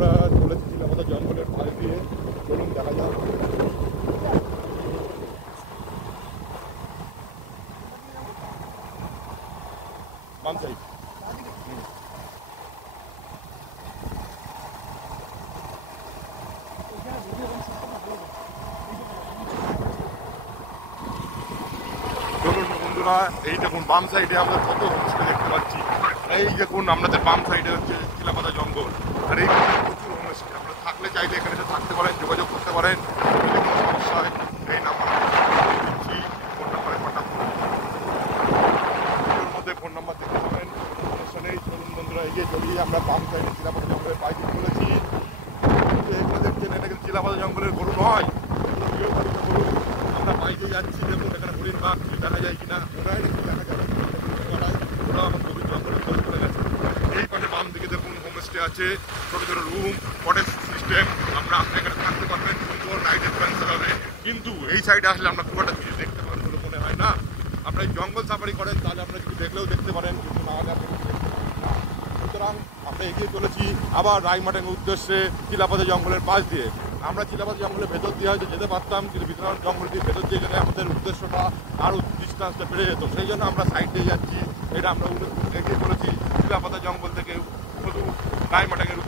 আমরা চলেছি আমাদের জঙ্গলের পাশ দিয়ে, চলুন দেখা যাক। বাম সাইড চলুন বন্ধুরা। এই দেখুন বাম সাইডে আমরা কত হোমস্টে দেখতে পাচ্ছি। এই দেখুন আপনাদের বাম সাইডে হচ্ছে চিলাপাতা জঙ্গল, আর এই প্রচুর হোমস্টে। আপনারা থাকলে চাইলে এখানে থাকতে পারেন, যোগাযোগ করতে পারেন। যদি কোনো সমস্যা হয় এই নাম্বার দিচ্ছি, ফোন নাম্বারে কন্ট্যাক্ট করুন। মধ্যে ফোন নাম্বার দেখতে পাবেন, সমস্যা নেই। চলুন বন্ধুরা এগিয়ে চলি। আমরা বাম সাইডে চিলাপাতা জঙ্গলের বাইরে চলেছি। এগুলো দেখছেন, এটা কিন্তু চিলাপাতা জঙ্গলের গরু নয়, গরু। আমরা বাইরে যাচ্ছি, দেখুন এখানে হরিণ বাঘ দেখা যায় কিনা, ওরাই নাকি দেখা যাবে। ওরা আমার গভীর জঙ্গলে খোঁজ করে গেছে। এই পাশে বাম দিকে দেখুন হোমস্টে আছে, ছোটো ছোটো রুম, কটেজ সিস্টেম। আপনি এখানে থাকতে পারবেন, সুন্দর নাইট এক্সপেন্স হবে। কিন্তু এই সাইডে আসলে আমরা খুব একটা কিছু দেখতে পাবেন বলে মনে হয় না। আপনার জঙ্গল সাফারি করেন তাহলে আপনারা কিছু দেখলেও দেখতে পারেন, কিন্তু না হলে আপনি কিছু দেখতে পারেন না। সুতরাং আমরা এগিয়ে চলেছি আবার রায়মাটাঙ্গের উদ্দেশ্যে চিলাপাতা জঙ্গলের পাশ দিয়ে। আমরা চিলাপাতা জঙ্গলের ভেতর দিয়ে হয়তো যেতে পারতাম, কিন্তু বিদ্যমান জঙ্গল দিয়ে ভেতর দিয়ে গেলে আমাদের উদ্দেশ্যটা আরও ডিস্টেন্সটা বেড়ে যেত। সেই জন্য আমরা সাইড দিয়ে যাচ্ছি। এটা আমরা এগিয়ে চলেছি চিলাপাতা জঙ্গল থেকে শুধু রায়মাটাঙ্গের